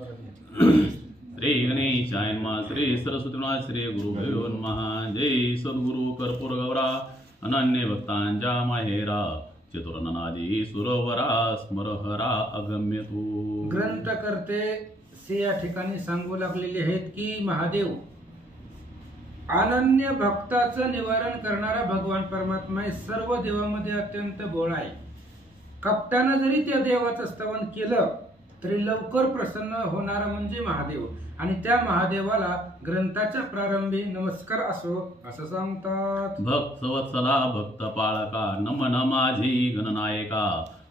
श्री गणेशाय नमः. श्री सरस्वती नमः. श्री गुरुभ्यो नमः. जय सद्गुरु कर्पूर गौरा अनन्य भक्तांच्या माहेरा चतुर्ननादी सुरवरा स्मरहरा अगम्य तू. ग्रंथकर्ते से या ठिकाणी सांगू लागलेले आहेत की महादेव अनन्य भक्ताचं निवारण करणारा भगवान परमात्मा आहे. सर्व देवामध्ये अत्यंत भोळा आहे. कपटानं जरी त्या देवाचं स्तवन केलं तरी लवकर प्रसन्न होणारा म्हणजे महादेव. आणि त्या महादेवाला ग्रंथाच्या प्रारंभी नमस्कार असो असं सांगतात. भक्त वत्सला भक्त पाळका नमन माझी गणनायका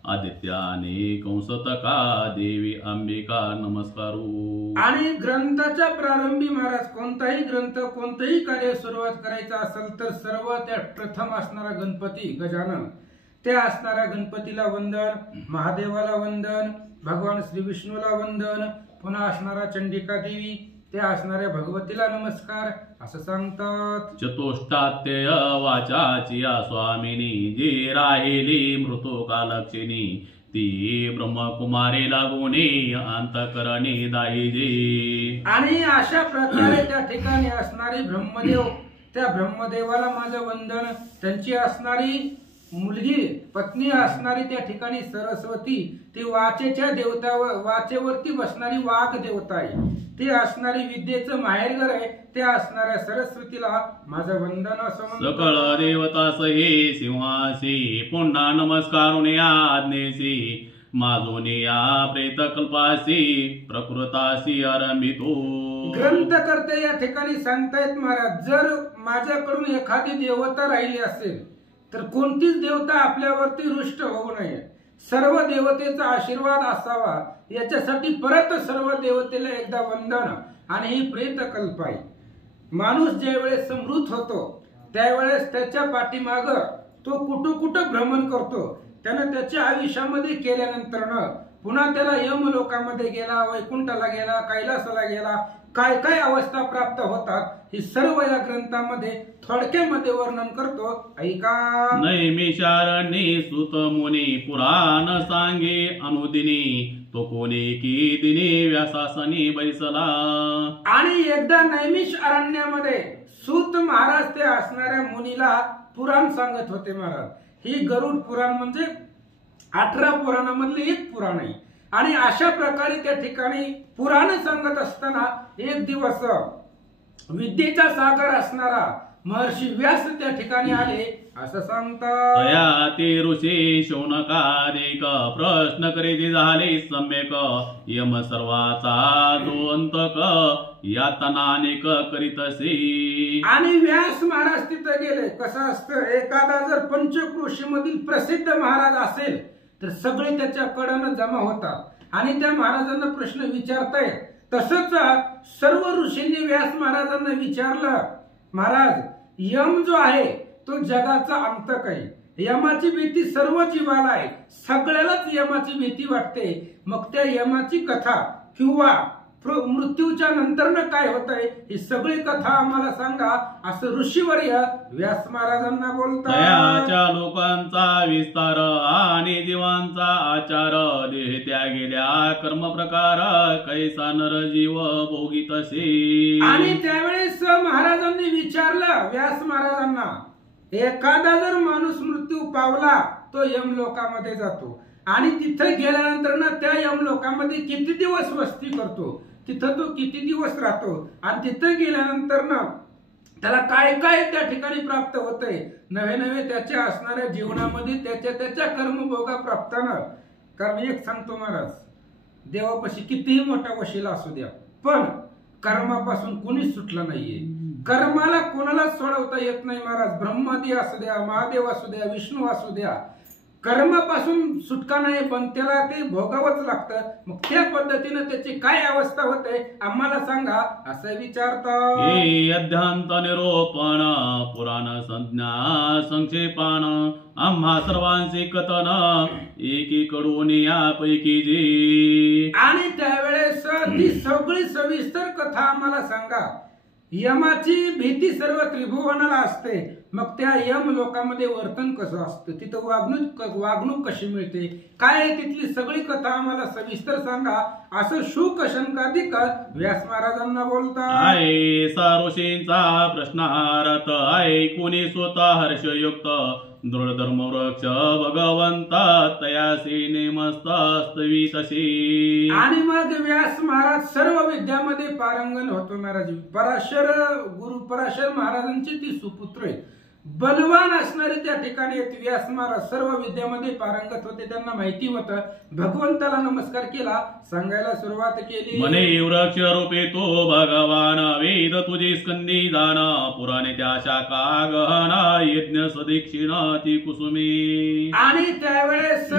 आदित्याने कंसतका देवी अंबिका नमस्कारू. आणि ग्रंथाच्या प्रारंभी महाराज कोणताही ग्रंथ कोणतंही कार्य सुरुवात करायचं असेल तर सर्वात प्रथम असणारा गणपती गजानन, त्या असणाऱ्या गणपतीला वंदन, महादेवाला वंदन, भगवान श्री विष्णूला वंदन, पुन्हा असणारा चंडिका देवी, त्या असणाऱ्या भगवतीला नमस्कार असं सांगतात. चतुष्टात्यय वाचाची या स्वामिनी जी राहिली मृतोकालक्षिणी ती ब्रह्मकुमारी लागुनी अंतकरणी दाहिजी. आणि अशा प्रकारे त्या ठिकाणी असणारी ब्रह्मदेव, त्या ब्रह्मदेवाला माझं वंदन. त्यांची असणारी मुलगी पत्नी असणारी त्या ठिकाणी सरस्वती, ती वाचेच्या देवतावर वाचेवरती बसणारी वाघ देवता आहे. ती असणारी विद्येचं माहेरघर आहे. त्या असणाऱ्या सरस्वतीला माझं वंदन असं म्हणतात. सकळ देवतासही सिंहासी पुन्हा नमस्कारून आज्ञेसी माझोनी या प्रेतकल्पासी प्रकृतासी आरंभितो. ग्रंथकर्ते या ठिकाणी सांगतायत महाराज, जर माझ्याकडून एखादी देवता राहिली असेल तर कोणतीच देवता आपल्यावरती रुष्ट होऊ नये. सर्व देवतेचा आशीर्वाद असावा याच्यासाठी परत सर्व देवतेला एकदा वंदन. आणि ही प्रेतकल्प आहे. माणूस ज्यावेळेस समृद्ध होतो त्यावेळेस त्याच्या पाठीमाग तो कुठं भ्रमण करतो. त्यानं त्याच्या आयुष्यामध्ये केल्यानंतर पुन्हा त्याला यमलोकामध्ये गेला, वैकुंठाला गेला, कैलासाला गेला, काय काय अवस्था प्राप्त होतात ही सर्व या ग्रंथामध्ये थोडक्यामध्ये वर्णन करतो. ऐका. नैमिषारण्ये सुत मुनी पुराण सांगे अनुदिनी तो कोणी की दिनी व्यासासनी बैसला. आणि एकदा नैमिष अरण्यामध्ये सूत महाराज ते असणाऱ्या मुनीला पुराण सांगत होते महाराज. ही गरुड पुराण म्हणजे 18 पुराणामधले एक पुराण आहे. आणि अशा प्रकारे त्या ठिकाणी पुराण सांगत असताना एक दिवस विद्येचा सागर असणारा महर्षी व्यास त्या ठिकाणी आले असं सांगतात. तया ते ऋषी शौनकादिक प्रश्न करीत झाले सम्यक यम सर्वाचा जो अंतक यातनानेक करीतसे. आणि व्यास महाराज तिथे गेले. कसं असतं, एखादा जर पंचक्रोशी मधील प्रसिद्ध महाराज असेल तर सगळे त्याच्याकडनं जमा होतात आणि त्या महाराजांना प्रश्न विचारतायत. तसंच सर्व ऋषींनी व्यास महाराजांना विचारलं, महाराज यम जो आहे तो जगाचा अंतक आहे. यमाची भीती सर्व जीवाला आहे. सगळ्यालाच यमाची भीती वाटते. मग त्या यमाची कथा किंवा मृत्यूच्या नंतर काय होत आहे ही सगळी कथा आम्हाला सांगा असं ऋषीवर्य व्यास महाराजांना बोलतात. तयाच्या लोकांचा विस्तार आणि जीवांचा आचार देह त्या गेल्या कर्म प्रकार कैसा नर जीव भोगीतसे. आणि त्यावेळेस महाराजांनी विचारलं व्यास महाराजांना, एखादा जर माणूस मृत्यू पावला तो यमलोकामध्ये जातो आणि तिथे गेल्यानंतर त्या यमलोकामध्ये किती दिवस वस्ती करतो, तिथं तो किती दिवस राहतो आणि तिथं गेल्यानंतर त्याला काय काय त्या ठिकाणी प्राप्त होतंय, नवे नवे त्याच्या असणाऱ्या जीवनामध्ये त्याच्या कर्मभोगा प्राप्त न. कारण एक सांगतो महाराज, देवापाशी कितीही मोठा वशिला असू द्या पण कर्मापासून कोणीच सुटला नाहीये. कर्माला कोणालाच सोडवता येत नाही महाराज. ब्रह्मादी असू द्या, महादेव असू द्या, विष्णू असू द्या, कर्मापासून सुटका नाही पण त्याला ते भोगावंच लागतं. मग त्या पद्धतीनं त्याची काय अवस्था होते आम्हाला सांगा असं विचारतात. अध्यांत निरोपण पुराण संज्ञा संक्षेपान आम्हा सर्वांचे कथन एकीकडून यापैकी जे. आणि त्यावेळेस ती सगळी सविस्तर कथा आम्हाला सांगा. यमाची भीती सर्व त्रिभुवनाला असते, मग त्या यम लोकांमध्ये वर्तन कसं असतं, तिथं वागणूक कशी मिळते, काय आहे तिथली सगळी कथा आम्हाला सविस्तर सांगा, असं शुक शंकादिक व्यास महाराजांना बोलतात. आहे सारोशींचा प्रश्नार्थ ऐकून स्वतः हर्षयुक्त दृढ धर्मवृक्ष भगवंता तयासी नेमस्तवी तशी. आणि मग व्यास महाराज सर्व विद्यामध्ये पारंगण होतो. महाराज गुरु पराशर महाराजांचे ती सुपुत्र आहेत, बलवान असणारे त्या ठिकाणी व्यास महाराज सर्व विद्यामध्ये पारंगत होते. त्यांना माहिती होतं, भगवंताला नमस्कार केला, सांगायला सुरुवात केली. मने वृक्ष रूपे तो भगवान वेद तुझे स्कंदी दान पुराणे त्या शाखा गहना यज्ञ सदीक्षिण ती कुसुमी. आणि त्यावेळेस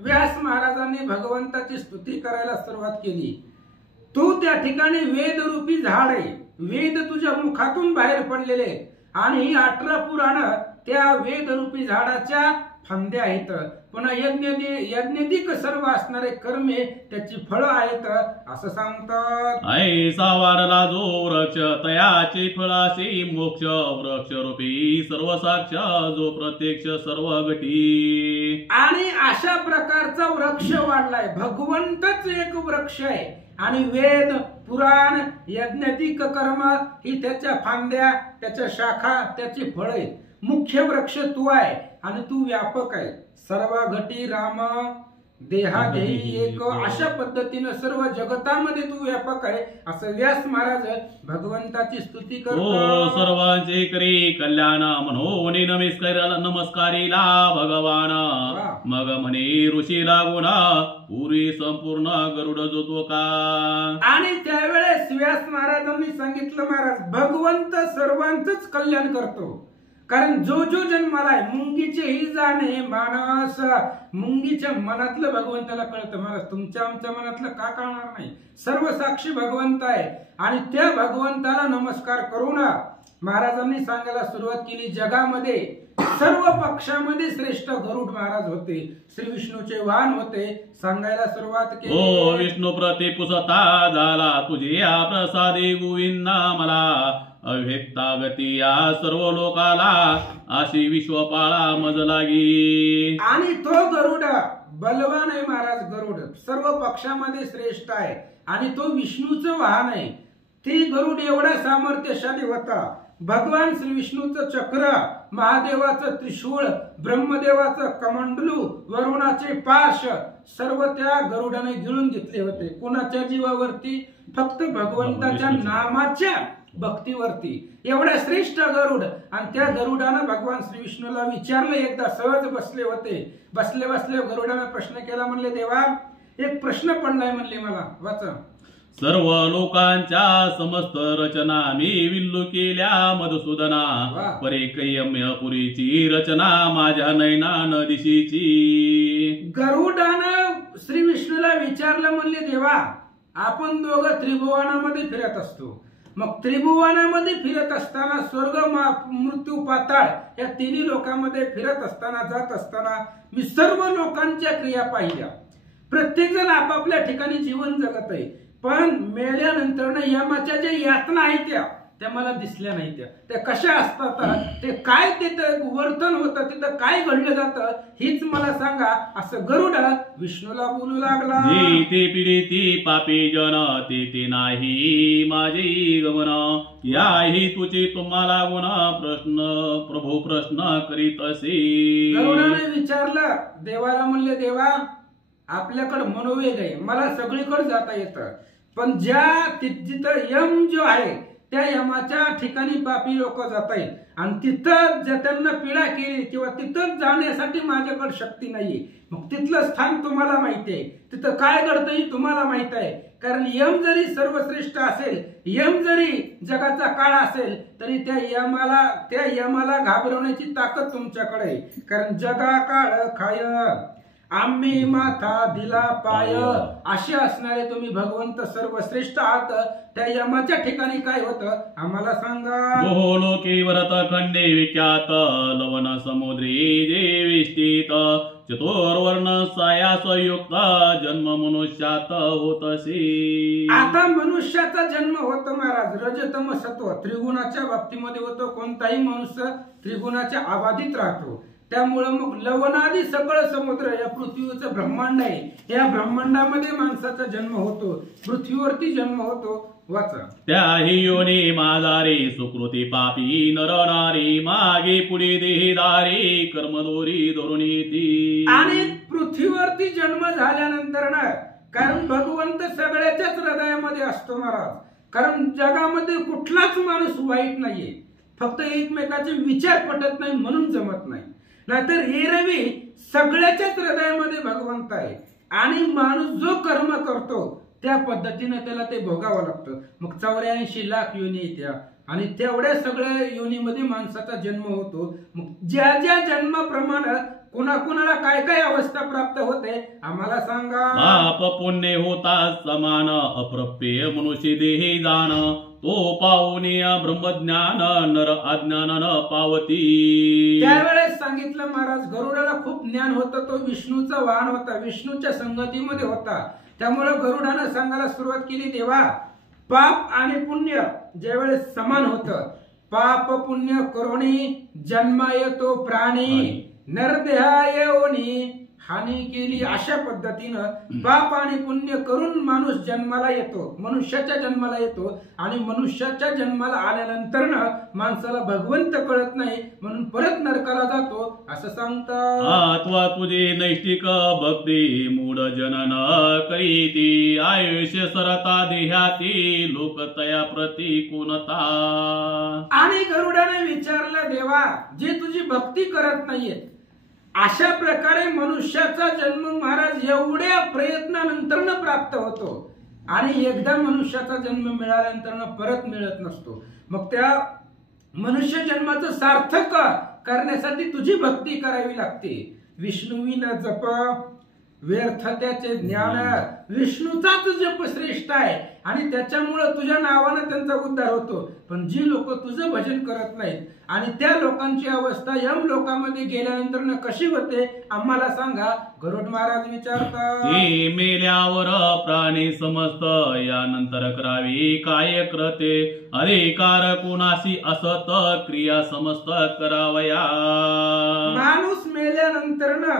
व्यास महाराजांनी भगवंताची स्तुती करायला सुरुवात केली. तू त्या ठिकाणी वेद रूपी झाड आहे, वेद तुझ्या मुखातून बाहेर पडलेले आणि ही 18 पुराण त्या वेदरूपी झाडाच्या फांद्या आहेत. पुन्हा यज्ञदिक सर्व असणारे कर्मे त्याची फळं आहेत असं सांगतात. ऐसा वारला जो वृक्ष तयाची फळाशी मोक्ष वृक्ष रूपी सर्व साक्ष जो प्रत्यक्ष सर्व गटी. आणि अशा प्रकारचा वृक्ष वाढलाय, भगवंतच एक वृक्ष आहे आणि वेद पुराण यज्ञदिक कर्म ही त्याच्या फांद्या, त्याच्या शाखा, त्याची फळे. मुख्य वृक्ष तू आहे आणि तू व्यापक आहे, सर्व घटी राम देहादेही एक, अशा पद्धतीनं सर्व जगतामध्ये तू व्यापक आहे असं व्यास महाराज भगवंताची स्तुती करतो. सर्वांचे करी कल्याण म्हणून नमस्कारीला भगवान मग म्हणे ऋषी लागून पुरी संपूर्ण गरुड जो तो का. आणि त्यावेळेस व्यास महाराजांनी सांगितलं, महाराज भगवंत सर्वांचंच कल्याण करतो, कारण जो जो जन्माला आहे मुंगीचे ही जाणे मानस, मुंगीच्या मनातलं भगवंताला कळतं. महाराज तुमच्या आमच्या मनातलं का कळणार नाही, सर्व साक्षी भगवंत आहे. आणि त्या भगवंताला नमस्कार करून महाराजांनी सांगायला सुरुवात केली, जगामध्ये सर्व पक्षामध्ये श्रेष्ठ गरुड महाराज होते, श्री विष्णूचे वाहन होते, सांगायला सुरुवात केली. ओ विष्णू प्रतिपुसता झाला तुझे प्रसादे गोविंदा मला अव्यक्ता गती या सर्व लोकाला अशी विश्वपाळा मज लागी. आणि तो गरुड बलवान आहे महाराज, गरुड सर्व पक्षामध्ये श्रेष्ठ आहे आणि तो विष्णूचं वाहन आहे. ते गरुड एवढा सामर्थ्यशाली होता, भगवान श्री विष्णूचं चक्र, महादेवाचं त्रिशूळ, ब्रह्मदेवाचं कमंडलू, वरुणाचे पाश सर्व त्या गरुडाने गिळून घेतले होते. कोणाच्या जीवावरती? फक्त भगवंताच्या नामाच्या भक्तीवरती. एवढा श्रेष्ठ गरुड. आणि त्या गरुडानं भगवान श्री विष्णूला विचारलं, एकदा सहज बसले होते, बसले बसले गरुडानं प्रश्न केला, म्हणले देवा एक प्रश्न पडलाय, म्हणले मला वाचा. सर्व लोकांच्या समस्त रचना मी विल्लू केल्या मधुसूदना परेकयम्य पुरीची रचना माझ्या नयना दिशीची. गरुडानं श्री विष्णूला विचारलं, म्हणले देवा आपण दोघं त्रिभुवनामध्ये फिरत असतो, मग त्रिभुवनामध्ये फिरत असताना स्वर्ग मृत्यू पाताळ या तिन्ही लोकांमध्ये फिरत असताना जात असताना मी सर्व लोकांच्या क्रिया पाहिल्या. प्रत्येक जण आपापल्या ठिकाणी जीवन जगत आहे, पण मेल्यानंतर यमाच्या ज्या यातना आहेत त्या मला दिसल्या नाही. त्या कशा असतात, ते काय तिथं वर्तन होतं, तिथं काय घडलं जातं हीच मला सांगा असं गरुड विष्णूला बोलू लागला. ते पीडिती पापी जन ते नाही माझी गमन याही तुझे तुम्हाला गुण प्रश्न प्रभू प्रश्न करीत असे. गरुडाने विचारलं देवाला, म्हणले देवा आपल्याकडे मनोवेग आहे, मला सगळीकडे जाता येतं, पण जिथं यम जो आहे त्या यमाच्या ठिकाणी पापी लोक जात आहेत आणि तिथं त्यांना पीडा केली किंवा तिथं जाण्यासाठी माझ्याकडे शक्ती नाहीये. मग तिथलं स्थान तुम्हाला माहिती आहे, तिथं काय घडतंय तुम्हाला माहित आहे. कारण यम जरी सर्वश्रेष्ठ असेल, यम जरी जगाचा काळ असेल, तरी त्या यमाला घाबरवण्याची ताकद तुमच्याकडे आहे. कारण जगा काळ खाय आम्ही माथा दिला पाय असे असणारे तुम्ही भगवंत सर्वश्रेष्ठ आहात. त्या यमाच्या ठिकाणी काय होतं आम्हाला सांगा. लोके भरत खंडे विख्यात लवण समुद्री जे विष्टित चतुर्वर्ण सायास युक्त जन्म मनुष्यात होतसी. आता मनुष्याचा जन्म होतो महाराज रजतम सत्व त्रिगुणाच्या बाबतीमध्ये होतो. कोणताही मनुष्य त्रिगुणाच्या आबाधित राहतो. त्यामुळे मग लवणादी सकळ समुद्र या पृथ्वीचं ब्रह्मांड आहे. या ब्रह्मांडामध्ये माणसाचा जन्म होतो. पृथ्वीवरती जन्म होतो. वाचा. त्याही योनी माझारी सुकृती पापी नर नारी मागे पुढे देहदारी कर्मदोरी धरुणी ती. आणि पृथ्वीवरती जन्म झाल्यानंतर ना कारण भगवंत सगळ्याच्याच हृदयामध्ये असतो महाराज. कारण जगामध्ये कुठलाच माणूस वाईट नाहीये. फक्त एकमेकाचे विचार पटत नाही म्हणून जमत नाही. नाहीतर एरवी सगळ्याच्याच हृदयामध्ये भगवंत आहे. आणि माणूस जो कर्म करतो त्या पद्धतीने त्याला ते भोगावं लागतं. मग 84 लाख योनी येत्या आणि तेवढ्या सगळ्या योनीमध्ये माणसाचा जन्म होतो. मग ज्या ज्या जन्माप्रमाणे कुणाकुणाला काय काय अवस्था प्राप्त होते आम्हाला सांगा. पाप पुण्य होता समान अप्रप्य मनुष्य देही जाण तो पाहुनिया ब्रह्मज्ञान नर अज्ञान न पावती. त्यावेळेस सांगितलं महाराज गरुडाला खूप ज्ञान होतं. तो विष्णूचा वाहन होता. विष्णूच्या संगतीमध्ये होता. त्यामुळे गरुडानं सांगायला सुरुवात केली देवा पाप आणि पुण्य ज्यावेळेस समान होतं. पाप पुण्य करुणी जन्मा येतो प्राणी नरदेहाय योनी हानी केली. अशा पद्धतीनं पाप आणि पुण्य करून माणूस जन्माला येतो. मनुष्याच्या जन्माला येतो. आणि मनुष्याच्या जन्माला आल्यानंतर माणसाला भगवंत कळत नाही म्हणून परत नरकाला जातो असं सांगतात. अथवा तुझी नैष्टिक भक्ती मूढ जनन करीती आयुष्य सरता देहाती लोक तया प्रती कोणता. आणि गरुडाने विचारलं देवा जे तुझी भक्ती करत नाहीये अशा प्रकारे मनुष्याचा जन्म महाराज एवढ्या प्रयत्नानंतर प्राप्त होतो. आणि एकदा मनुष्याचा जन्म मिळाल्यानंतर परत मिळत नसतो. मग त्या मनुष्य जन्माचं सार्थक करण्यासाठी तुझी भक्ती करावी लागते. विष्णुविन जप व्यर्थ त्याचे ज्ञान. विष्णूचाच जप श्रेष्ठ आहे आणि त्याच्यामुळे तुझ्या नावानं त्यांचा उद्धार होतो. पण जी लोक तुझं भजन करत नाहीत आणि त्या लोकांची अवस्था यम लोकांमध्ये गेल्यानंतर कशी होते आम्हाला सांगा. गरुड महाराज विचारतात. मेल्यावर प्राणी समस्त यानंतर करावी काय करते अधिकार कोणाशी असत क्रिया समस्त करावया. माणूस मेल्यानंतर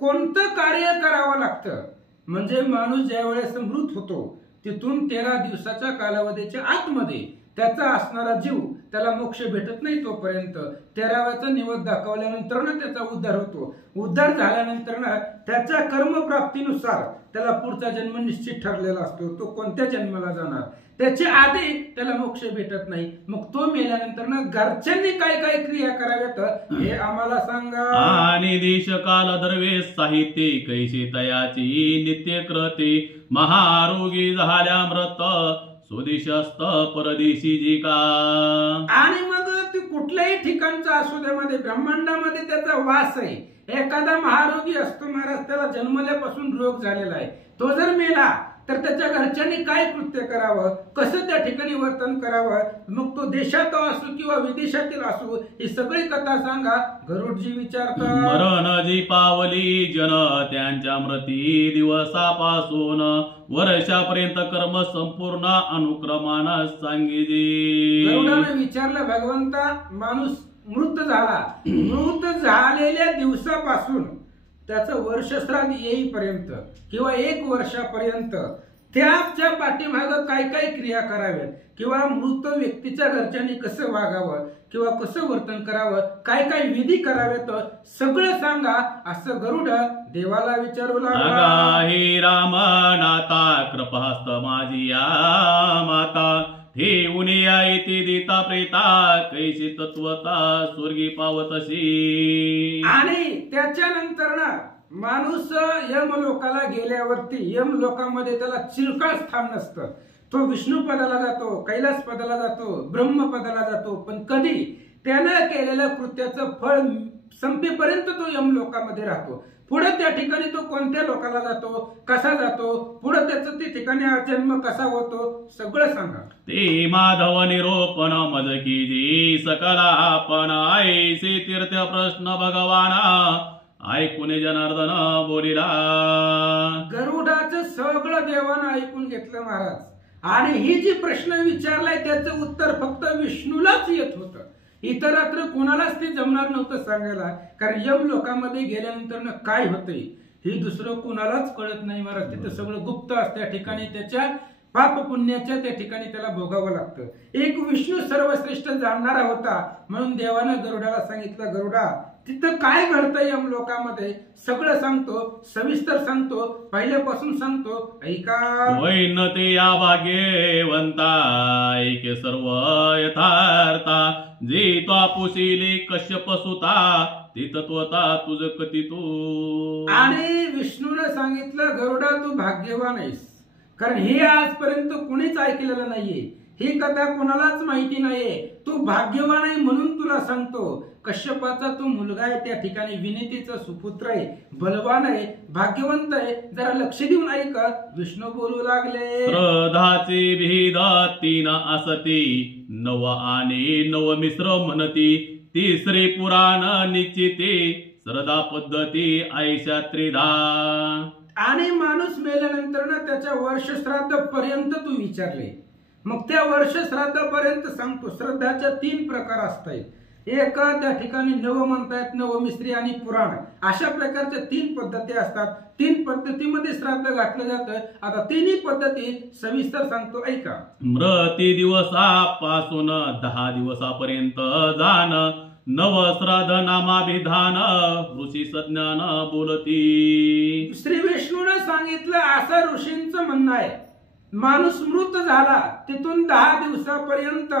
कोणतं कार्य करावं लागतं म्हणजे माणूस ज्या वेळेस मृत होतो तिथून 13 दिवसाच्या कालावधीच्या आतमध्ये त्याचा असणारा जीव त्याला मोक्ष भेटत नाही. तोपर्यंत 13व्याचा निवद दाखवल्यानंतर त्याचा उद्धार होतो. उद्धार झाल्यानंतर त्याच्या कर्मप्राप्तीनुसार त्याला पुढचा जन्म निश्चित ठरलेला असतो. तो कोणत्या जन्माला जाणार त्याच्या आधी त्याला मोक्ष भेटत नाही. मग तो मेल्यानंतर घरच्यांनी काय काय क्रिया कराव्यात हे आम्हाला सांगा. आणि देश काल दरवेश साहित्य कैशी तयाची नित्य कृती महारोगी झाल्या मृत स्वदेशस्त परदेशी जी का. आणि मग ते कुठल्याही ठिकाणचा असू द्यामध्ये ब्रह्मांडामध्ये त्याचा वास आहे. एखादा महारोगी असतो महाराज त्याला जन्मल्यापासून रोग झालेला आहे. तो जर मेला तर त्याच्या घरच्यांनी काय कृत्य करावं कसं त्या ठिकाणी वर्तन करावं. मग तो देशात असो किंवा विदेशातील असो ही सगळी कथा सांगा. गरुडजी विचारतात. मरण जी पावली जन त्यांच्या मृती दिवसापासून वर्षापर्यंत कर्म संपूर्ण अनुक्रमानं सांगिजी. गरुडाने विचारलं भगवंता माणूस मृत झाला. मृत झालेल्या दिवसापासून त्याचं वर्षश्राद्ध येईपर्यंत किंवा 1 वर्षापर्यंत त्याच्या पाठीमागं काय काय क्रिया कराव्यात किंवा मृत व्यक्तीच्या घरच्यांनी कसं वागावं किंवा कसं वर्तन करावं काय काय विधी करावेत सगळं सांगा असं गरुड देवाला विचारू लागला. हे राम नाता कृपास्त माझी या माता हे उनिया इति देता प्रेता कैसी तत्वता स्वर्गी पावतशी. आणि त्याच्यानंतर माणूस यम लोकाला गेल्यावरती यम लोकांमध्ये त्याला चिरकाळ स्थान नसतं. तो विष्णू पदाला जातो कैलास पदाला जातो ब्रह्म पदाला जातो. पण कधी त्यानं केलेल्या कृत्याचं फळ संपेपर्यंत तो यम लोकांमध्ये राहतो. पुढे त्या ठिकाणी तो कोणत्या लोकाला जातो कसा जातो पुढे त्याचं ते ठिकाणी जन्म कसा होतो सगळं सांगा. ते माधव निरोपण मज की जी सकला आपण ऐसे तीर्थ प्रश्न भगवाना ऐकून जनार्दन बोलिला. गरुडाचं सगळं देवानं ऐकून घेतलं महाराज. आणि ही जी प्रश्न विचारलाय त्याचं उत्तर फक्त विष्णूलाच येत होतं. इतरत्र कोणालाच ते जमणार नव्हतं सांगायला. कारण यम लोकांमध्ये गेल्यानंतर काय होतंय हे दुसरं कोणालाच कळत नाही महाराज. तिथं सगळं गुप्त असतं. त्या ठिकाणी त्याच्या पाप पुण्याच्या त्या ठिकाणी त्याला भोगावं लागतं. एक विष्णू सर्वश्रेष्ठ जाणणारा होता म्हणून देवानं गरुडाला सांगितलं, गरुडा तिथं काय घडतंय यम लोकांमध्ये सगळं सांगतो, सविस्तर सांगतो, पहिल्यापासून सांगतो, ऐका. वैन ते या भाग्यवंता ऐके सर्व यथार्था. जे तो पुसिले कश्यप सुता ते तत्वता तुझ कती तू. आणि विष्णूने सांगितलं, गरुडा तू भाग्यवान आहेस. कारण हे आजपर्यंत कुणीच ऐकलेलं नाहीये. ही कथा कोणालाच माहिती नाहीये. तू भाग्यवान आहे म्हणून तुला सांगतो. कश्यपाचा तू मुलगा आहे, त्या ठिकाणी विनीतीचा सुपुत्र आहे, बलवान आहे, भाग्यवंत आहे. जरा लक्ष देऊन ऐक. विष्णू बोलू लागले, श्रद्धाचे भेद तीन असती नव आणि नव मिश्र म्हणती. तिसरे पुराण निश्चिते श्रद्धा पद्धती ऐशा त्रिधा. आणि माणूस मेल्यानंतर ना त्याच्या वर्ष श्राद्ध पर्यंत तू विचारले. मग त्या वर्ष श्राद्धापर्यंत सांगतो. श्रद्धाच्या 3 प्रकार असतात. एक त्या ठिकाणी नव म्हणतायत, नवमिश्री आणि पुराण. अशा प्रकारच्या 3 पद्धती असतात. 3 पद्धतीमध्ये श्राद्ध घातलं जातं. आता 3ही पद्धती सविस्तर सांगतो, ऐका. मृती दिवसापासून 10 दिवसापर्यंत जाण नव श्राद्ध नामाभिधान ऋषी सज्ञान बोलती. श्री विष्णूने सांगितलं असं ऋषींचं म्हणणं आहे. माणूस मृत झाला तिथून 10 दिवसापर्यंत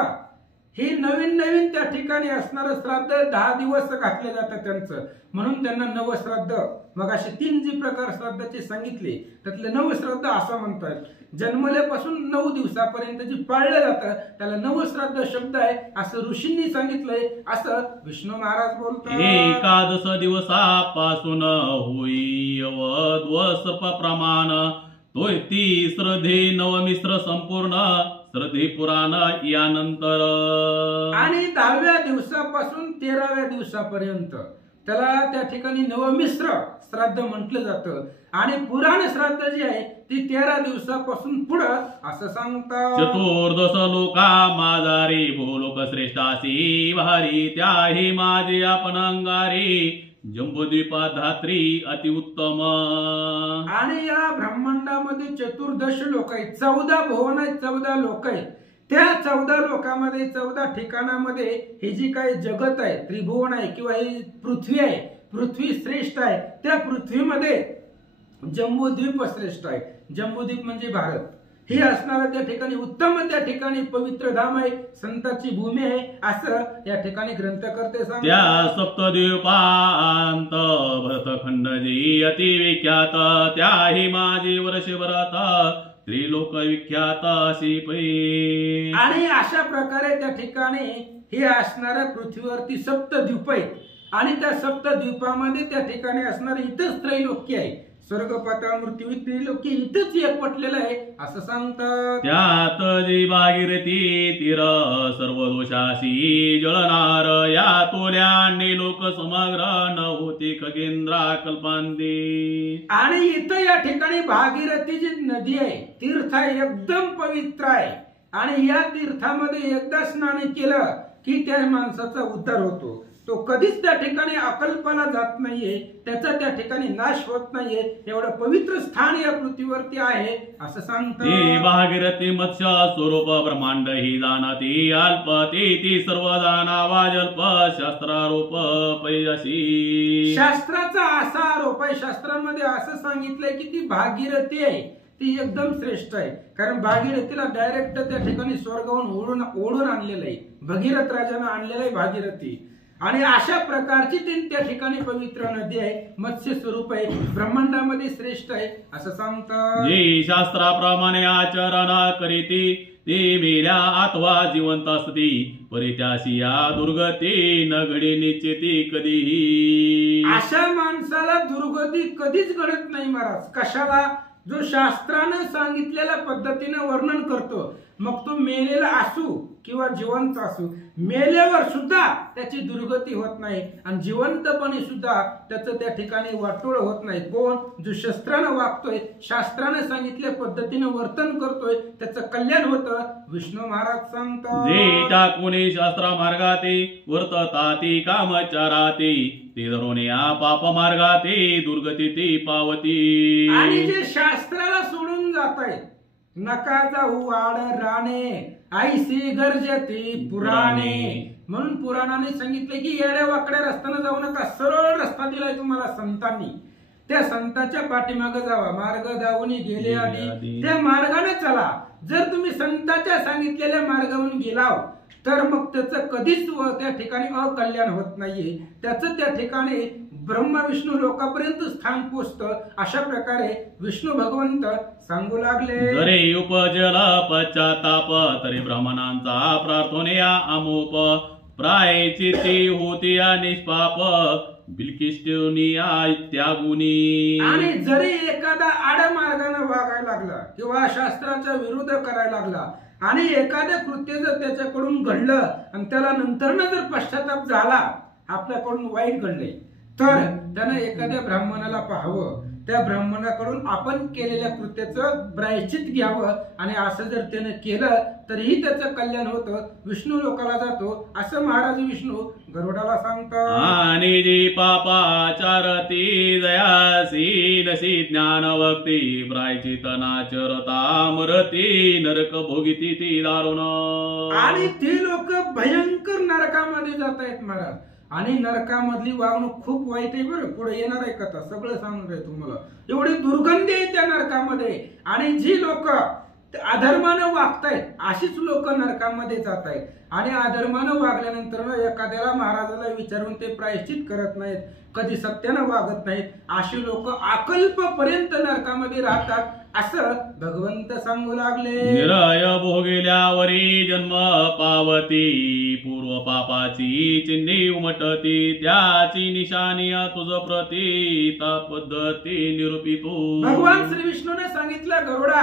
हे नवीन नवीन त्या ठिकाणी असणारं श्राद्ध 10 दिवस घातले जातं त्यांचं. म्हणून त्यांना नवश्राद्ध. मग असे 3 जे प्रकार श्राद्धाचे सांगितले त्यातले नवश्राद्ध असं म्हणतात. जन्मल्यापासून 9 दिवसापर्यंत जे पाळलं जातं त्याला नवश्राद्ध शब्द आहे असं ऋषींनी सांगितलंय. असं विष्णू महाराज बोलतात. एकादश दिवसापासून होई सर्प प्रमाण तोय ती श्रद्धे नवमिश्र संपूर्ण श्रद्धे पुराण यानंतर. आणि 10व्या दिवसापासून 13व्या दिवसापर्यंत त्याला त्या ठिकाणी नवमिश्र श्राद्ध म्हटलं जातं. आणि पुराण श्राद्ध जे आहे ती 13 दिवसापासून पुढं असं सांगतात. चतुर्दश लोका माझारी भूलोक श्रेष्ठासी भारी त्याही माझे आपण अंगारी जंबूद्वीपा धात्री अतिउत्तम. आणि या ब्रह्मांडामध्ये 14 लोक आहेत. 14 भुवन आहेत, 14 लोक आहेत. त्या 14 लोकांमध्ये 14 ठिकाणामध्ये हे जी काही जगत आहे, त्रिभुवन आहे किंवा ही पृथ्वी आहे, पृथ्वी श्रेष्ठ आहे. त्या पृथ्वीमध्ये जम्बूद्वीप श्रेष्ठ आहे. जम्बूद्वीप म्हणजे भारत. हे असणारं त्या ठिकाणी उत्तम, त्या ठिकाणी पवित्र धाम आहे, संतांची भूमी आहे असं या ठिकाणी ग्रंथकर्ते सांगतात. त्या सप्तद्वीपांत भरतखंड जी अति विख्यात त्याही माझे वर्षभरात त्रिलोक विख्यात अशी पै. आणि अशा प्रकारे त्या ठिकाणी हे असणाऱ्या पृथ्वीवरती सप्तद्वीप आहेत. आणि त्या सप्तद्वीपामध्ये त्या ठिकाणी असणारे इथंच त्रैलोक्य आहे. स्वर्ग पाताळ मृत्यू त्रिलोकी इथंच एकवटलेलं आहे असं सांगतात. त्यात जी भागीरथी तीर सर्व दोषाशी जळणार या तोल्याने लोक समग्र न होते खगेंद्रा कल्पांती. आणि इथं या ठिकाणी भागीरथी जी नदी आहे, तीर्थ आहे, एकदम पवित्र आहे. आणि या तीर्थामध्ये एकदा स्नान केलं की त्या माणसाचा उद्धार होतो. तो कधीच त्या ठिकाणी अकल्पाला जात नाहीये, त्याचा त्या ठिकाणी नाश होत नाहीये. एवढं पवित्र स्थान या पृथ्वीवरती आहे असं सांगतात. भागीरथी मत्स्य स्वरूप ब्रह्मांड ही जाणती अल्प ती सर्व जाणावा जल्प शास्त्रारोप पैजाशी. शास्त्राचा असा आरोप आहे, शास्त्रामध्ये असं सांगितलंय की ती भागीरथी आहे ती एकदम श्रेष्ठ आहे. कारण भागीरथीला डायरेक्ट त्या ठिकाणी स्वर्गावरून ओढून आणलेलं आहे. भगीरथ राजानं आणलेलं आहे भागीरथी. आणि अशा प्रकारची ती त्या ठिकाणी पवित्र नदी आहे, मत्स्य स्वरूप आहे, ब्रह्मांडामध्ये श्रेष्ठ आहे असं सांगतात. जे शास्त्राप्रमाणे आचरण करीती ते मेल्या अथवा जिवंत असती परित्याशी या दुर्गती न घडी निश्चिती कधीही. अशा माणसाला दुर्गती कधीच घडत नाही महाराज. कशाला? जो शास्त्रानं सांगितलेल्या पद्धतीने वर्णन करतो. मग तो मेलेला असू किंवा जिवंत असू, मेल्यावर सुद्धा त्याची दुर्गती होत नाही आणि जिवंतपणे सुद्धा त्याचं त्या ठिकाणी वाटोळ होत नाही. कोण? जो शस्त्रानं वागतोय, शास्त्राने सांगितल्या पद्धतीने वर्तन करतोय, त्याचं कल्याण होतं. विष्णू महाराज सांगतात, जे टाकुनी शास्त्रा मार्गाते वर्तताती कामचाराते ते धरून या पाप मार्गाते दुर्गती ती पावती. आणि जे शास्त्राला सोडून जात आहे, नका जाऊ आड राणे ऐसी गरजती पुराणे, म्हणून पुराणाने सांगितले की येड्या वाकड्या रस्त्याने जाऊ नका, सरळ रस्ता दिलाय तुम्हाला संतांनी, त्या संताच्या पाठीमागे जावा. मार्ग दावून गेले आधी त्या मार्गाने चला. जर तुम्ही संताच्या सांगितलेल्या मार्गावरून गेलाव तर मग त्याचं कधीच त्या ठिकाणी अकल्याण होत नाहीये. त्याचं त्या ठिकाणी ब्रह्मा विष्णू लोकापर्यंत स्थान पोचतं. अशा प्रकारे विष्णू भगवंत सांगू लागले, जरी उपजला पश्चाताप तरी ब्राह्मणांचा प्रार्थनेया अमोप प्रायचिती होती या निष्पाप बिलकिष्टनिया त्यागुनी. आणि जरी एखादा आडमार्गाने वागायला लागला किंवा शास्त्राच्या विरुद्ध करायला लागला आणि एखाद्या कृत्य जर त्याच्याकडून घडलं आणि त्याला नंतरनं जर पश्चाताप झाला, आपल्याकडून वाईट घडले, तर त्यानं एखाद्या ब्राह्मणाला पाहावं, त्या ब्राह्मणाकडून आपण केलेल्या कृत्याचं प्रायश्चित घ्यावं आणि असं जर त्यानं केलं तरीही त्याचं कल्याण होतं, विष्णू लोकाला जातो, असं महाराज विष्णू गरुडाला सांगतात. आणि जी पापाचारती दयासी नसी ज्ञान भक्ती प्रायचित नाचरता मरती नरक भोगिती ती दारुण. आणि ती लोक भयंकर नरकामध्ये जात आहेत महाराज. आणि नरकामधली वागणूक खूप वाईट आहे बरं. पुढे येणार आहे कथा, सगळं सांगणार आहे तुम्हाला. एवढी दुर्गंधी आहे त्या नरकामध्ये. आणि जी लोक अधर्मानं वागतायत अशीच लोक नरकामध्ये जात आहेत. आणि अधर्मानं वागल्यानंतर एखाद्याला महाराजाला विचारून ते प्रायश्चित करत नाहीत, कधी सत्यानं वागत नाहीत, अशी लोक अकल्पपर्यंत नरकामध्ये राहतात, असं भगवंत सांगू लागले. निरय भोगिल्यावरी जन्म पावती पूर्व पापाची चिन्हे उमटती त्याची निशाणी तुझ प्रती ता पद्धती निरूपितो. भगवान श्री विष्णूने सांगितलं, गरुडा,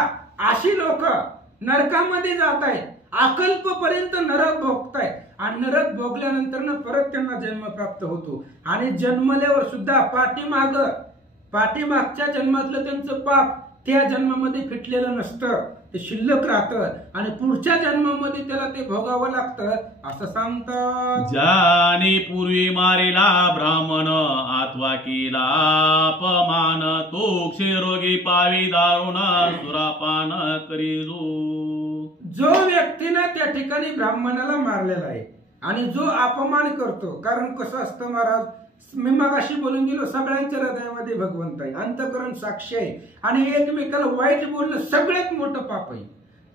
अशी लोक नरकामध्ये जात आहेत, अकल्पपर्यंत नरक भोगतायत आणि नरक भोगल्यानंतर परत त्यांना जन्म प्राप्त होतो. आणि जन्मल्यावर सुद्धा पाठीमागच्या जन्मातलं त्यांचं पाप त्या जन्मामध्ये फिटलेलं नसतं, ते शिल्लक राहतं आणि पुढच्या जन्मामध्ये त्याला ते भोगावं लागतं, असं सांगतात. ज्याने पूर्वी मारिला ब्राह्मण आत्वा केला अपमान तो क्षयरोगी पावी दारुण सुरापान करी जो व्यक्तीने त्या ठिकाणी ब्राह्मणाला मारलेला आहे आणि जो अपमान करतो, कारण कसं असतं महाराज, मी मगाशी बोलून गेलो, सगळ्यांच्या हृदयामध्ये भगवंत आहे, अंतःकरण साक्षी आहे आणि एकमेकाला वाईट बोलणं सगळ्यात मोठं पाप आहे.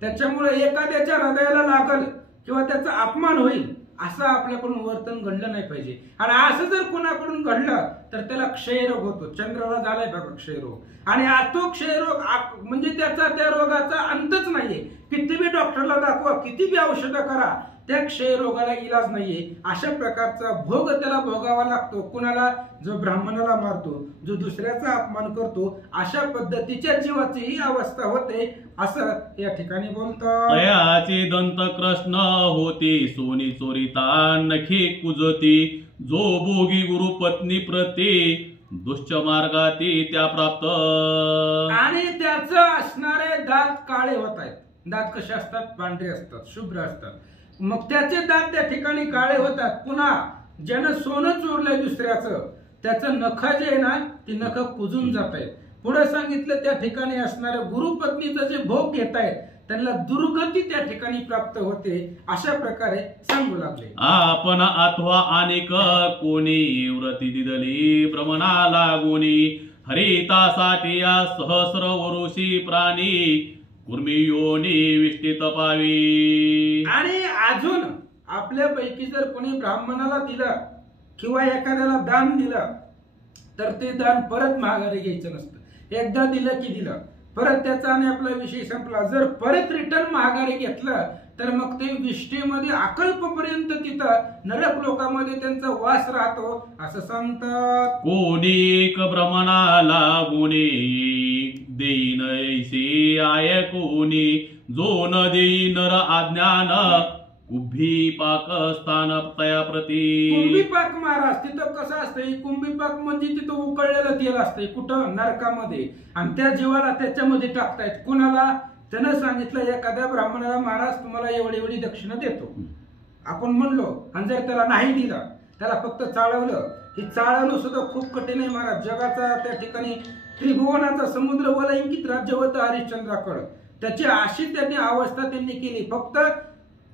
त्याच्यामुळे एखाद्याच्या हृदयाला लागल किंवा त्याचा अपमान होईल असं आपल्याकडून वर्तन घडलं नाही पाहिजे. आणि असं जर कोणाकडून घडलं तर त्याला क्षयरोग होतो. चंद्राला झालाय बघा क्षयरोग, आणि तो क्षयरोग म्हणजे त्या रोगाचा अंतच नाहीये. किती बी डॉक्टरला दाखवा, किती बी औषधं करा, त्या क्षयरोगाला इलाज नाहीये. अशा प्रकारचा भोग त्याला भोगावा लागतो. कुणाला? जो ब्राह्मणाला मारतो, जो दुसऱ्याचा अपमान करतो, अशा पद्धतीच्या जीवाची ही अवस्था होते, असं या ठिकाणी बोलतात. तयाची दंत कृष्ण होती सोनी चोरिता नखी कुजती जो भोगी गुरु पत्नी प्रती दुष्ट मार्गाती त्या प्राप्त. आणि त्याचं असणारे दात काळे होत आहेत. दात कसे असतात? पांढरे असतात, शुभ्र असतात. मग त्याचे दात त्या ठिकाणी काळे होतात. पुन्हा ज्यानं सोनं चोरलंय दुसऱ्याचं, त्याचं नख जे आहे ना, ती नख कुजून जात आहेत. पुढे सांगितलं त्या ठिकाणी असणाऱ्या गुरुपत्नीचं जे भोग घेत आहेत त्यांना दुर्गती त्या ठिकाणी प्राप्त होते. अशा प्रकारे सांगू लागले. आपण अथवा अनेक कोणी व्रती दिदली भ्रमणा लागोनी हरितासाठी या सहस्र वरुषी प्राणी कुर्मी योनी विष्टित पावी. आणि अजून आपल्यापैकी जर कोणी ब्राह्मणाला दिलं किंवा एखाद्याला दान दिलं तर ते दान परत माघारी घ्यायचं नसतं. एकदा दिलं की दिलं, परत त्याचा आणि आपला विषय संपला. जर परत रिटर्न माघारी घेतलं तर मग ते विष्ठेमध्ये अकल्पपर्यंत तिथं नरक लोकांमध्ये त्यांचा वास राहतो, असं सांगतात. कोणी भ्रमणाला गुणी देईन ऐशी आय कोणी जो न देई नर आज्ञान उभी पाक स्थान तया प्रती. कुंभीपाक महाराज तिथं कसं असतंय, कुंभीपाक म्हणजे तिथं उकळलेलं तेल असतंय कुठं, नरकामध्ये, आणि त्या जीवाला त्याच्यामध्ये टाकतायत. कुणाला? त्यानं सांगितलं एखाद्या ब्राह्मणाला, महाराज तुम्हाला एवढी एवढी दक्षिणा देतो. आपण म्हणलो, आणि जर त्याला नाही दिलं, त्याला फक्त चाळवलं, हे चाळवणं सुद्धा खूप कठीण आहे महाराज. जगाचा त्या ठिकाणी त्रिभुवनाचा समुद्र वलंकित राज्य होतं हरिश्चंद्राकडं. त्याची अशी त्यांनी अवस्था त्यांनी केली. फक्त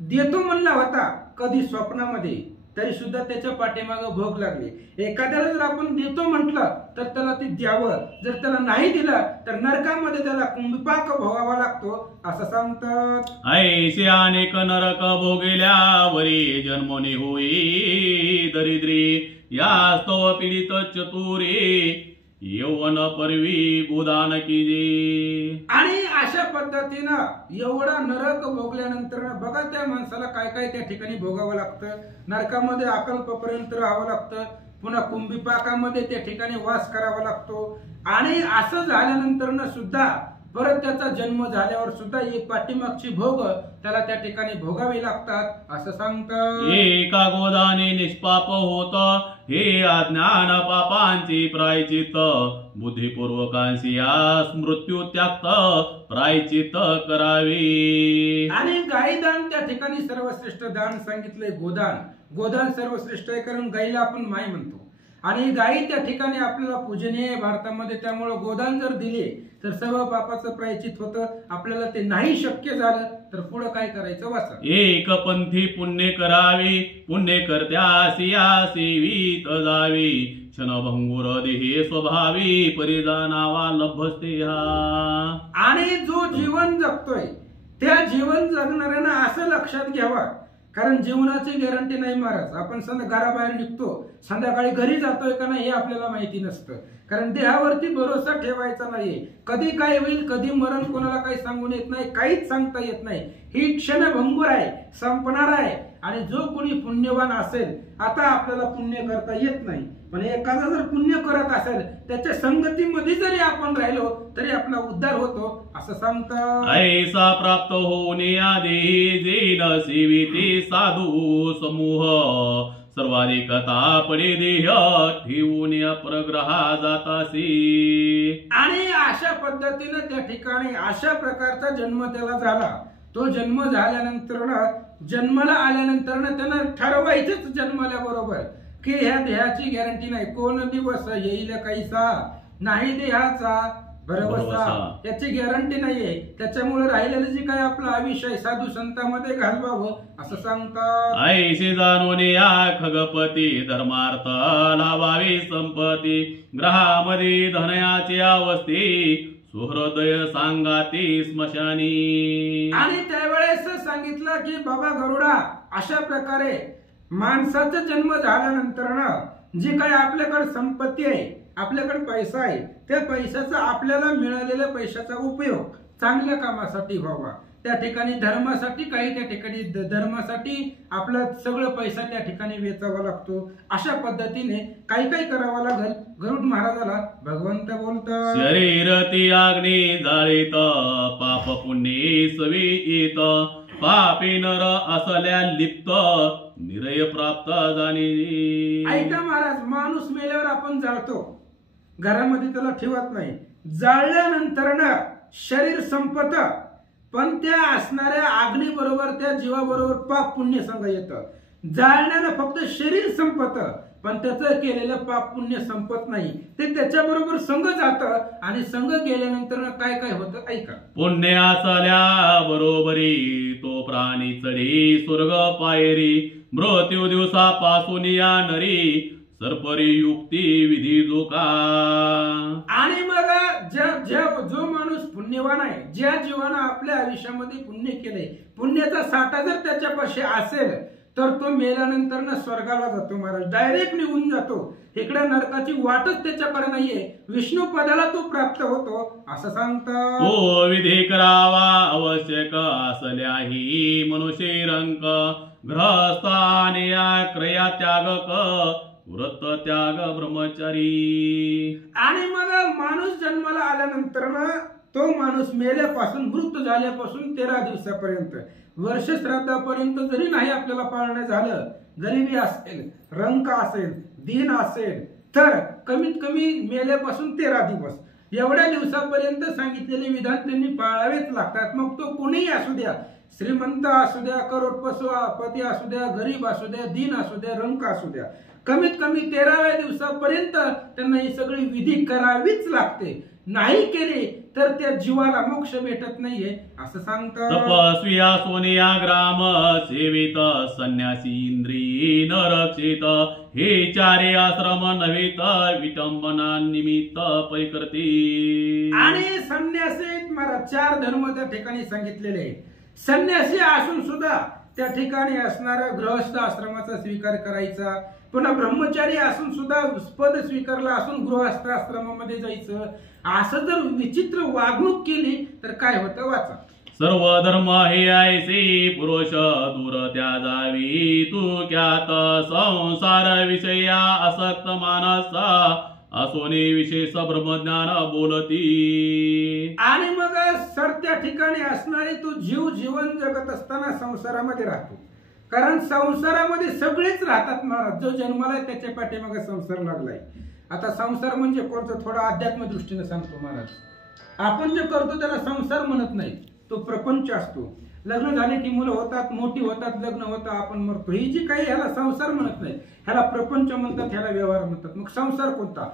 देतो म्हणला होता कधी स्वप्नामध्ये, तरी सुद्धा त्याच्या पाठीमागं भोग लागले. एखाद्याला जर आपण देतो म्हटलं तर त्याला ते द्यावं, जर त्याला नाही दिलं तर नरकामध्ये त्याला कुंभीपाक भोगावा लागतो असं सांगतात. ऐसे अनेक नरक भोगेल्या वरी जन्मोनी होई दरिद्री. या स्तव पीडित चतुरी यौवन परवी गोदान कीजे. आणि अशा पद्धतीनं एवढा नरक भोगल्यानंतर बघा त्या माणसाला काय काय त्या ठिकाणी भोगावं लागतं. नरकामध्ये अकल्पपर्यंत राहावं लागतं, पुन्हा कुंभीपाकामध्ये त्या ठिकाणी वास करावा लागतो. आणि असं झाल्यानंतर सुद्धा परत त्याचा जन्म झाल्यावर सुद्धा ही पाठीमागची भोग त्याला त्या ठिकाणी भोगावी लागतात असं सांगतात. एका गोदाने निष्पाप होत हे अज्ञान पापांची प्रायचित. बुद्धिपूर्वकांशी यास मृत्यू त्याक्त प्रायचित करावे. आणि गायदान त्या ठिकाणी सर्वश्रेष्ठ दान सांगितलंय. गोदान, गोदान सर्वश्रेष्ठ आहे, कारण गायीला आपण माय म्हणतो, आणि गायी त्या ठिकाणी आपल्याला पूजनीय आहे भारतामध्ये. त्यामुळे गोदान जर दिले तर सर्व पापाचं प्रायचित होतं. आपल्याला ते नाही शक्य झालं तर पुढे काय करायचं वाचा. एक पंथी पुण्य करावे, पुण्य करत्यासी सेवित जावे. क्षणभंगुर देहे स्वभावी परिधानावा लभस्ते हा. आणि जो जीवन जगतोय त्या जीवन जगणाऱ्यानं असं लक्षात घ्यावा, कारण जीवनाची गॅरंटी नाही महाराज. आपण घराबाहेर निघतो, संध्याकाळी घरी जातोय का नाही हे आपल्याला माहिती नसतं, कारण देहावरती भरोसा ठेवायचा नाहीये. कधी काय होईल, कधी मरण कोणाला काही सांगून येत नाही, काहीच सांगता येत नाही. ही क्षणभंगुर आहे, संपणार आहे. आणि जो कोणी पुण्यवान असेल, आता आपल्याला पुण्य करता येत नाही, पण एखादा जर पुण्य करत असेल त्याच्या संगतीमध्ये जरी आपण राहिलो तरी आपला उद्धार होतो असं सांगतात. ऐसा प्राप्त होणे आधी जे न सेविते साधू समूह. सर्वाधिक तापडे देह ठेवून परग्रहा जातासी. आणि अशा पद्धतीने त्या ठिकाणी अशा प्रकारचा जन्म त्याला झाला. तो जन्म झाल्यानंतर जन्माला आल्यानंतर त्यानं ठरवायचंच जन्माला बरोबर की ह्या देहाची गॅरंटी नाही, कोण दिवस येईल काहीसा नाही देहाचा भरवसा, त्याची गॅरंटी नाहीये. त्याच्यामुळे राहिलेलं जे काय आपलं आयुष्य आहे साधू संतांमध्ये घालवावं असं सांगतात. ऐसे जाणून या खगपती धर्मार्थ लाभावी संपत्ती. ग्रहामध्ये धनयाची अवस्थे सुहृदय सांगाती स्मशानी. आणि त्यावेळेस सांगितलं की बाबा गरुडा, अशा प्रकारे माणसाचा जन्म झाल्यानंतर जी काही आपल्याकडे संपत्ती आहे, आपल्याकडे पैसा आहे, त्या पैशाचा आपल्याला मिळालेल्या पैशाचा उपयोग चांगल्या कामासाठी व्हावा. त्या ठिकाणी धर्मासाठी, काही त्या ठिकाणी धर्मासाठी आपला सगळं पैसा त्या ठिकाणी वेचावा लागतो. अशा पद्धतीने काही काही करावं लागेल. गरुड महाराजाला भगवंत बोलतात. शरीर ती अग्नी जाळीत पाप पुण्य सवीत. पापी नर असल्या लिप्त निरय प्राप्त जाणे. ऐका महाराज, माणूस मेल्यावर आपण जाळतो, घरामध्ये त्याला ठेवत नाही. जाळल्यानंतर शरीर संपत, पण त्या असणाऱ्या अग्नी बरोबर त्या जीवाबरोबर पाप पुण्य संग येतं. जाळण्यानं फक्त शरीर संपत, पण त्याचं केलेलं पाप पुण्य संपत नाही, ते त्याच्याबरोबर संग जातं. आणि संग गेल्यानंतर काय काय होतं ऐका. पुण्य असल्या बरोबरी तो प्राणी चढी स्वर्ग पायरी. मृत्यू दिवसापासून या नरी सरपरी युक्ती विधी जोका. आणि मग जो माणूस पुण्यवान आहे, ज्या जीवानं आपल्या आयुष्यामध्ये पुण्य केले, पुण्याचा साठा जर त्याच्यापाशी असेल तर तो मेल्यानंतर स्वर्गाला जातो महाराज, डायरेक्ट निघून जातो. इकडे नरकाची वाटच त्याच्याकडे नाहीये, विष्णू पदाला तो प्राप्त होतो असं सांगतात. तो विधी करावा आवश्यक असल्याही मनुष्य रंक. ग्रहस्थाने क्रिया त्यागक व्रत त्याग ब्रह्मचारी. आणि मग माणूस जन्माला आल्यानंतर तो माणूस मेल्यापासून मृत झाल्यापासून 13 दिवसापर्यंत वर्ष श्राद्धापर्यंत जरी नाही आपल्याला पाळणं झालं, गरिबी असेल, रंक असेल, दीन असेल, तर कमीत कमी मेल्यापासून 13 दिवस एवढ्या दिवसापर्यंत सांगितलेले विधान त्यांनी पाळावेच लागतात. मग तो कोणीही असू द्या, श्रीमंत असू द्या, करोडपती असू द्या, गरीब असू द्या, दीन असू द्या, रंक असू द्या, कमीत कमी 13व्या दिवसापर्यंत त्यांना ही सगळी विधी करावीच लागते. नाही केली तर त्या जीवाला मोक्ष भेटत नाहीये असं सांगतात. तपस्वी सोनिया ग्राम सेवित संन्यासी इंद्रिय न रक्षित हे चारे आश्रम नव्हेत विटंबना निमित्त परिकर्ते. आणि संन्यासी मला 4 धर्म त्या ठिकाणी सांगितलेले आहेत. संन्यासी असून सुद्धा त्या ठिकाणी असणारा गृहस्थ आश्रमाचा स्वीकार करायचा, पुन्हा ब्रह्मचारी असून सुद्धा पद स्वीकारला असून गृहस्थ आश्रमामध्ये जायचं, असं जर विचित्र वागणूक केली तर काय होतं वाचा. सर्व धर्म हे ऐसे पुरुष दूर त्या जावी तू क्यात संसार विषया असक्त मानसा असोने विशेष ब्रह्मज्ञान बोलती. आणि मग सर त्या ठिकाणी असणारे तो जीवन जगत असताना संसारामध्ये राहतो, कारण संसारामध्ये सगळेच राहतात महाराज. जो जन्माला आहे त्याच्या पाठीमागे संसार लागलाय. आता संसार म्हणजे कोणतं, थोडं अध्यात्म दृष्टीने सांगतो महाराज. आपण जे करतो त्याला संसार म्हणत नाही, तो प्रपंच असतो. लग्न झाले की मुलं होतात, मोठी होतात, लग्न होतं, आपण मरतो. ही जी काही ह्याला संसार म्हणत नाही, ह्याला प्रपंच म्हणतात, ह्याला व्यवहार म्हणतात. मग संसार कोणता?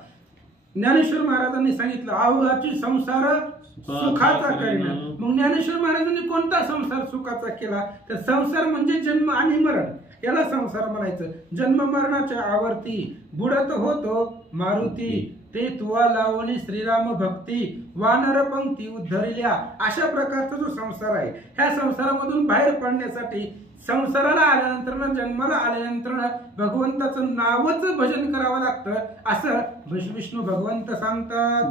ज्ञानेश्वर महाराजांनी सांगितलं अवघाची संसार सुखाचा करीना. मग ज्ञानेश्वर महाराजांनी कोणता संसार सुखाचा केला? तर संसार म्हणजे जन्म आणि मरण, याला संसार म्हणायचं. जन्म मरणाच्या आवर्ती बुडत होतो मारुती, ते तुवा लावणी श्रीराम भक्ती वानर पंक्ती उद्धरिल्या. अशा प्रकारचा जो संसार आहे, ह्या संसारामधून बाहेर पडण्यासाठी संसाराला आल्यानंतर, जन्माला आल्यानंतर भगवंताचं नावच भजन करावं लागतं असं विष्णू भगवंत सांगतात.